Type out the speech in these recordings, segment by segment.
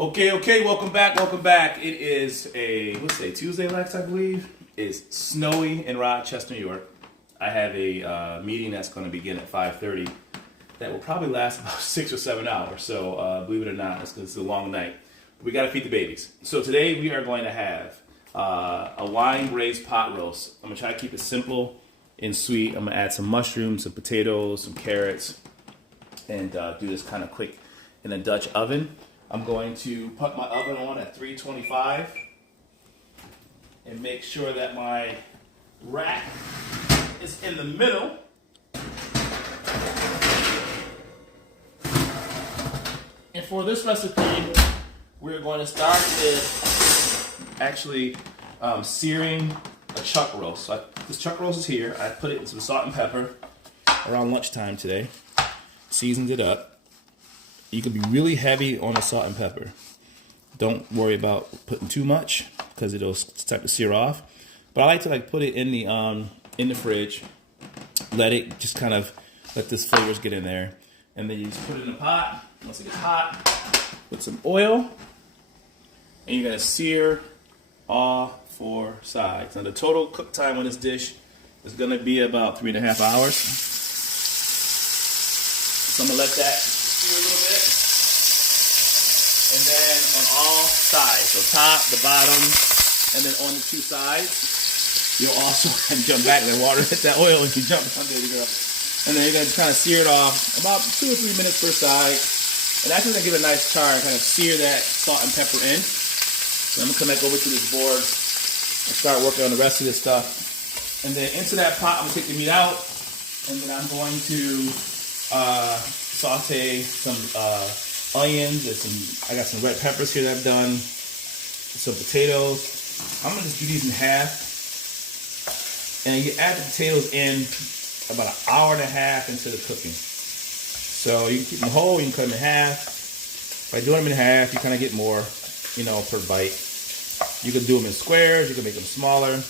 Okay, welcome back. It is what's today, Tuesday, Lex, I believe. It's snowy in Rochester, New York. I have a meeting that's going to begin at 5:30 that will probably last about 6 or 7 hours. So believe it or not, it's a long night. We got to feed the babies. So today we are going to have a wine braised pot roast. I'm going to try to keep it simple and sweet. I'm going to add some mushrooms, some potatoes, some carrots, and do this kind of quick in a Dutch oven. I'm going to put my oven on at 325 and make sure that my rack is in the middle. And for this recipe, we're going to start with actually searing a chuck roast. So this chuck roast is here. I put it in some salt and pepper around lunchtime today. Seasoned it up. You can be really heavy on the salt and pepper. Don't worry about putting too much because it'll start to sear off. But I like to put it in the fridge. Let it just kind of let this flavors get in there, and then you just put it in a pot. Once it gets hot, put some oil, and you're gonna sear all 4 sides. Now the total cook time on this dish is gonna be about 3.5 hours. So I'm gonna let that sear a little bit. And then on all sides, so top, the bottom, and then on the 2 sides, you'll also jump back and water hit that oil and you jump down there, girl. And then you're gonna kind of sear it off about 2 or 3 minutes per side. And that's gonna give it a nice char and kind of sear that salt and pepper in. So I'm gonna come back over to this board and start working on the rest of this stuff. And then into that pot, I'm gonna take the meat out, and then I'm going to saute some onions. I got some red peppers here that I've done. Some potatoes. I'm gonna just do these in half, and you add the potatoes in about an hour and a half into the cooking. So you can keep them whole. You can cut them in half. By doing them in half, you kind of get more, per bite. You can do them in squares. You can make them smaller.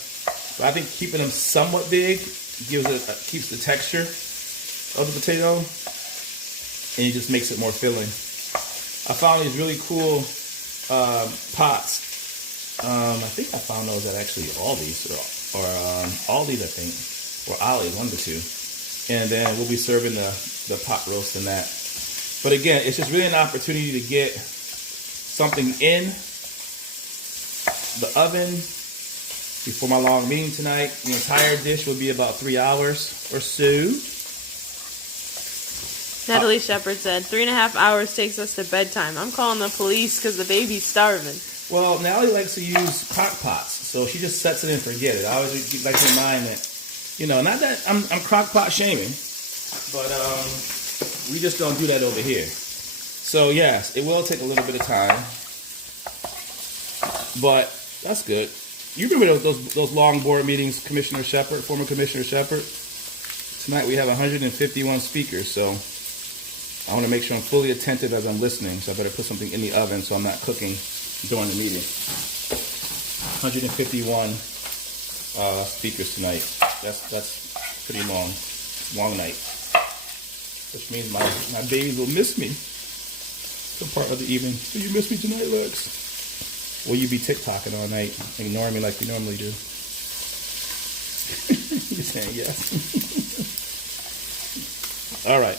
But I think keeping them somewhat big keeps the texture of the potato, and it just makes it more filling. I found these really cool pots. I think I found those at actually Aldi's or Aldi's, I think, or Ollie's, one of the two. And then we'll be serving the pot roast in that. But again, it's just really an opportunity to get something in the oven before my long meeting tonight. The entire dish will be about 3 hours or so. Natalie Shepard said, 3.5 hours takes us to bedtime. I'm calling the police because the baby's starving. Well, Natalie likes to use crock pots, so she just sets it and forget it. I always like to remind that, not that I'm crock pot shaming, but we just don't do that over here. So yes, it will take a little bit of time, but that's good. You remember those long board meetings, former Commissioner Shepard? Tonight we have 151 speakers, so I want to make sure I'm fully attentive as I'm listening, so I better put something in the oven so I'm not cooking during the meeting. 151 speakers tonight. That's pretty long night. Which means my babies will miss me for part of the evening. Do you miss me tonight, Lex? Will you be TikToking all night, ignoring me like you normally do? You're saying yes. All right.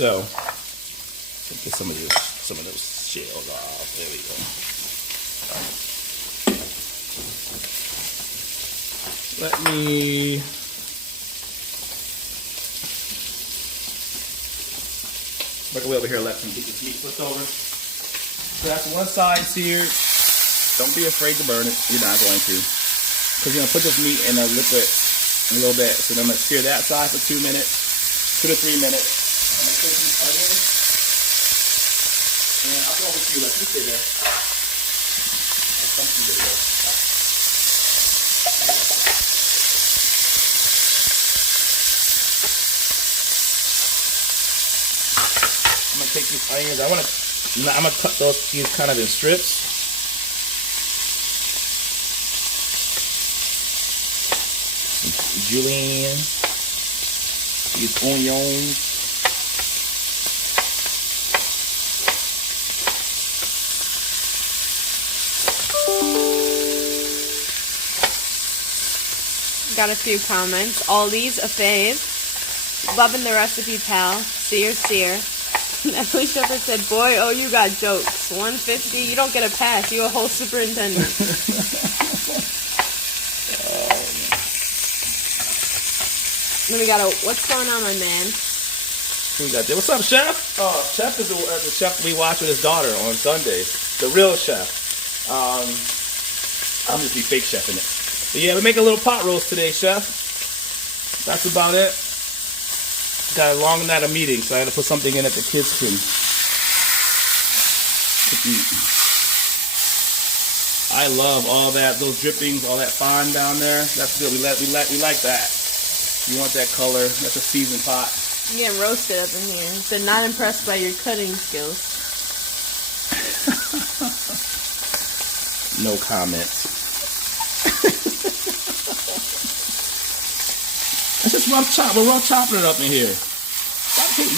So, get some of those shells off. There we go. Let me work away over here. Let me get this meat flipped over. So that's one side seared. Don't be afraid to burn it. You're not going to, because you're gonna put this meat in a liquid in a little bit. So then I'm gonna sear that side for 2 minutes, 2 to 3 minutes. I'm going to take these onions, and I'll go over to you. Let me stay there. I'll come to you there. I'm going to take these onions. I'm going to cut these kind of in strips. Julienne, these onions. got a few comments. Aldi's a fave. Loving the recipe, pal. Sear. Natalie Shepherd said, boy, oh, you got jokes. 150, you don't get a pass. You a whole superintendent. Then we got what's going on, my man? Who we got there? What's up, Chef? Oh, Chef is the chef we watch with his daughter on Sundays. The real chef. I'm just be fake chefing it. But yeah, we make a little pot roast today, Chef. That's about it. Got a long night of meeting, so I had to put something in that the kids can eat. I love all that, those drippings, all that fond down there. That's good. We like that. You want that color? That's a seasoned pot. You're getting roasted up in here. He said, not impressed by your cutting skills. No comment. It's just rough chop. We're rough chopping it up in here.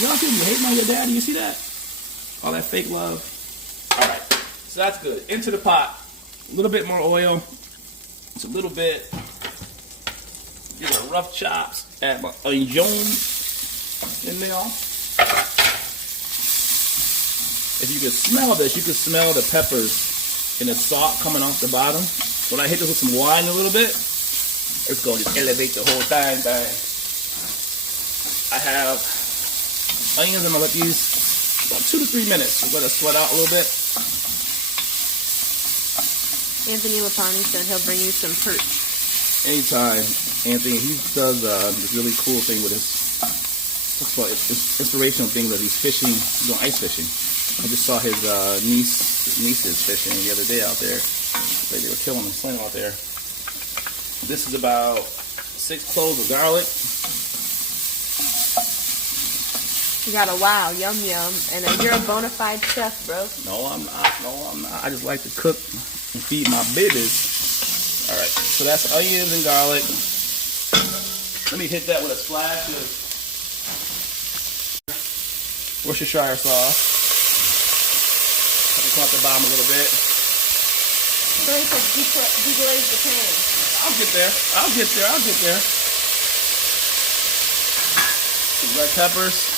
Y'all people hating on your daddy. You see that? All that fake love. All right. So that's good. Into the pot. A little bit more oil. Just a little bit. These are rough chops. Add my onions in there. If you can smell this, you can smell the peppers and the salt coming off the bottom. When I hit this with some wine a little bit, it's going to just elevate the whole thing. I have onions. I'm going to let these about 2 to 3 minutes. Let it sweat out a little bit. Anthony Lapani said he'll bring you some perch. Anytime, Anthony. He does this really cool thing with his inspirational thing that he's fishing. He's going ice fishing. I just saw his nieces fishing the other day out there. They were killing them, slaying out there. This is about 6 cloves of garlic. You got a wow, yum. And you're a bona fide chef, bro. No, I'm not. I just like to cook and feed my babies. All right, so that's onions and garlic. Let me hit that with a splash of Worcestershire sauce. Let me come off the bottom a little bit. So he said deglaze the pan. I'll get there. Some red peppers.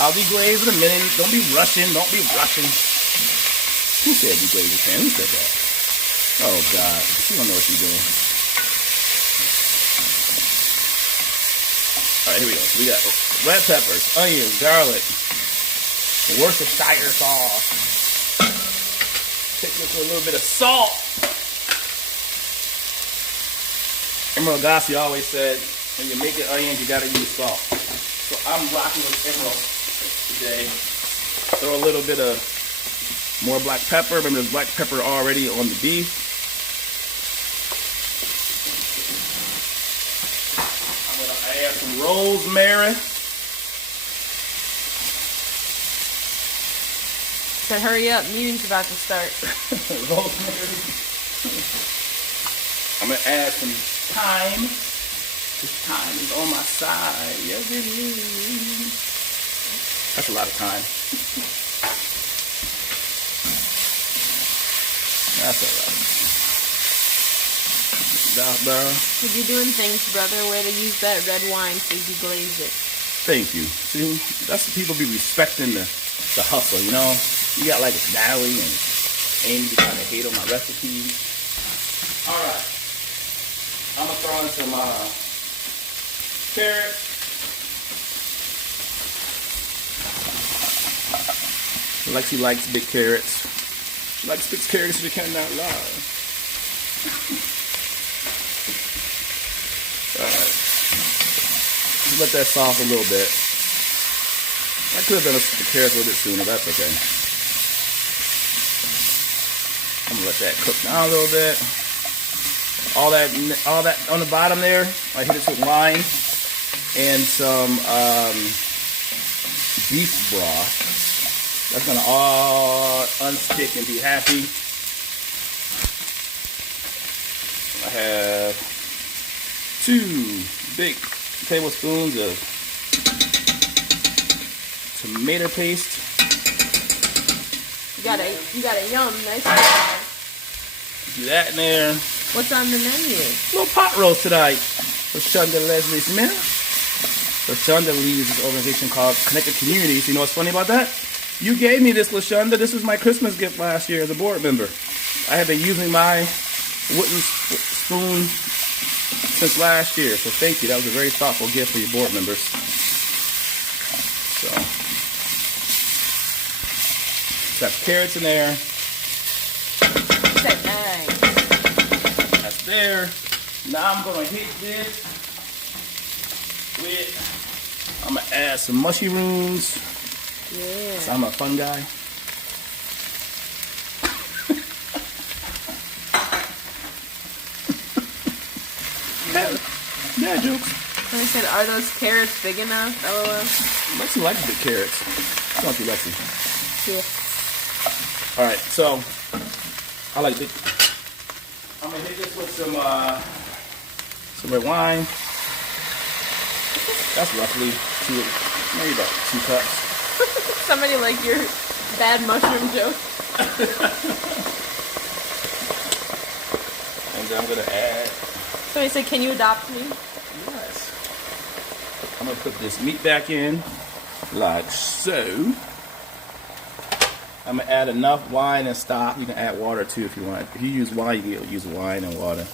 I'll deglaze in a minute. Don't be rushing. Who said deglaze the pan? Who said that? Oh, God. She don't know what she's doing. All right, here we go. So we got red peppers, onions, garlic, Worcestershire sauce. Take this with a little bit of salt. Emerald Gassi always said, when you make it onions, you gotta use salt. So I'm rocking with Emerald today. Throw a little bit of more black pepper. Remember, there's black pepper already on the beef. I'm gonna add some rosemary. Said hurry up, meeting's about to start. Rosemary. I'm gonna add some thyme. This thyme is on my side. Yes, it is. That's a lot of thyme. That's all right. You're doing things, brother. Way to use that red wine so you glaze it. Thank you. See, that's what people be respecting the hustle, you know? You got like a Natalie and Amy be trying to hate on my recipes. Alright. I'm going to throw in some carrots. Lexi likes big carrots. She likes big carrots she cannot lie. Alright. Just let that soften a little bit. I could have done the carrots a little bit sooner, that's okay. I'm gonna let that cook down a little bit. All that on the bottom there, I hit it with wine and some beef broth. That's gonna all unstick and be happy. I have 2 big tablespoons of tomato paste. You got a yum, nice one. Do that in there. What's on the menu? A little pot roast tonight. LaShonda Leslie Smith. LaShonda leads this organization called Connected Communities. You know what's funny about that? You gave me this, LaShonda. This was my Christmas gift last year as a board member. I have been using my wooden spoon since last year, so thank you. That was a very thoughtful gift for your board members. So, got carrots in there. Said 9. That's there. Now I'm gonna hit this with. I'm gonna add some mushrooms. Yeah. So I'm a fun guy. Yeah, jokes. And I said, are those carrots big enough? LOL. Lexi likes big carrots. Don't you, Lexi? Yeah. All right, so I like it. I'm gonna hit this with some red wine. That's roughly maybe about 2 cups. Somebody like your bad mushroom joke. And then I'm gonna add. Somebody said, can you adopt me? Yes. I'm gonna put this meat back in, like so. I'm gonna add enough wine and stock. You can add water too if you want. If you use wine, you can use wine and water.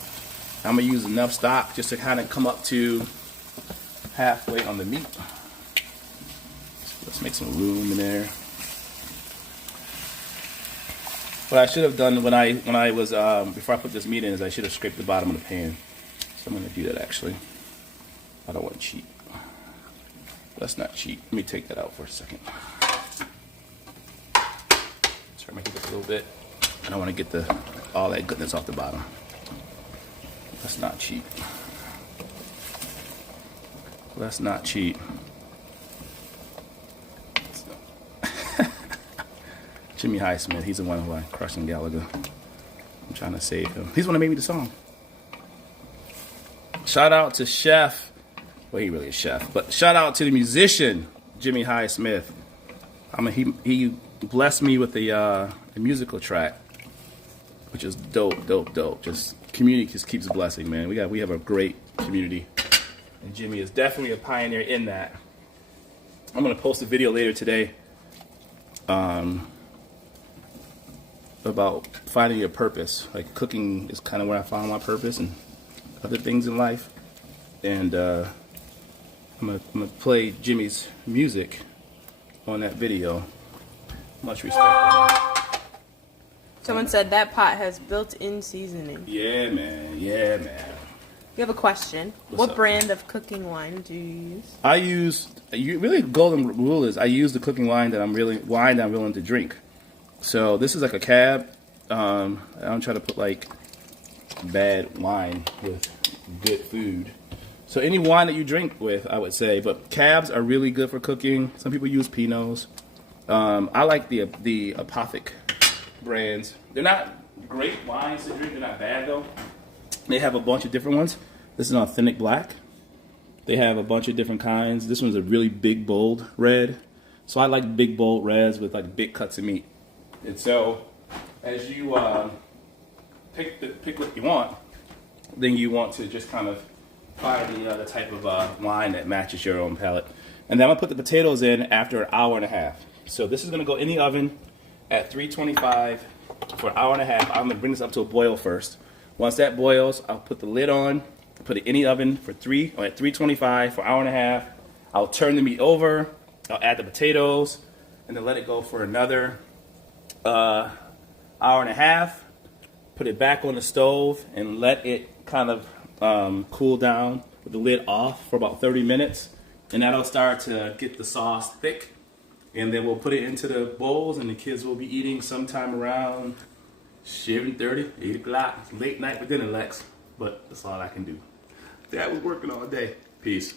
I'm gonna use enough stock just to kind of come up to halfway on the meat. Let's make some room in there. What I should have done when I was before I put this meat in is I should have scraped the bottom of the pan. So I'm gonna do that actually. I don't want to cheat. Let's not cheat. Let me take that out for a second. Try to make it just a little bit. I don't want to get all that goodness off the bottom. Let's not cheat. Let's not cheat. Jimmy Highsmith, he's the one who I crushed in Gallagher. I'm trying to save him. He's the one that made me the song. Shout out to Chef. Well, he really is Chef, but shout out to the musician Jimmy Highsmith. He blessed me with the musical track, which is dope. Just community just keeps blessing, man. We have a great community, and Jimmy is definitely a pioneer in that. I'm gonna post a video later today about finding your purpose. Like cooking is kind of where I found my purpose, and other things in life. And I'm gonna play Jimmy's music on that video. Much respect for him. Someone said that pot has built-in seasoning. Yeah, man. Yeah, man. You have a question. What up? brand of cooking wine do you use? I use really golden rule is I use the cooking wine that I'm willing to drink. So this is like a cab. I don't try to put like bad wine with good food. So any wine that you drink with, I would say, but cabs are really good for cooking. Some people use Pinots. I like the Apothic brands. They're not great wines to drink. They're not bad though. They have a bunch of different ones. This is an authentic black. They have a bunch of different kinds. This one's a really big, bold red. So I like big, bold reds with like big cuts of meat. And so as you pick what you want, then you want to just kind of find the type of wine that matches your own palate. And then I'm gonna put the potatoes in after an hour and a half. So this is gonna go in the oven at 325 for an hour and a half. I'm gonna bring this up to a boil first. Once that boils, I'll put the lid on, put it in the oven for at 325 for an hour and a half. I'll turn the meat over, I'll add the potatoes, and then let it go for another hour and a half. Put it back on the stove and let it kind of cool down with the lid off for about 30 minutes. And that'll start to get the sauce thick. And then we'll put it into the bowls, and the kids will be eating sometime around 7:30, 8 o'clock. It's late night for dinner, Lex. But that's all I can do. Dad was working all day. Peace.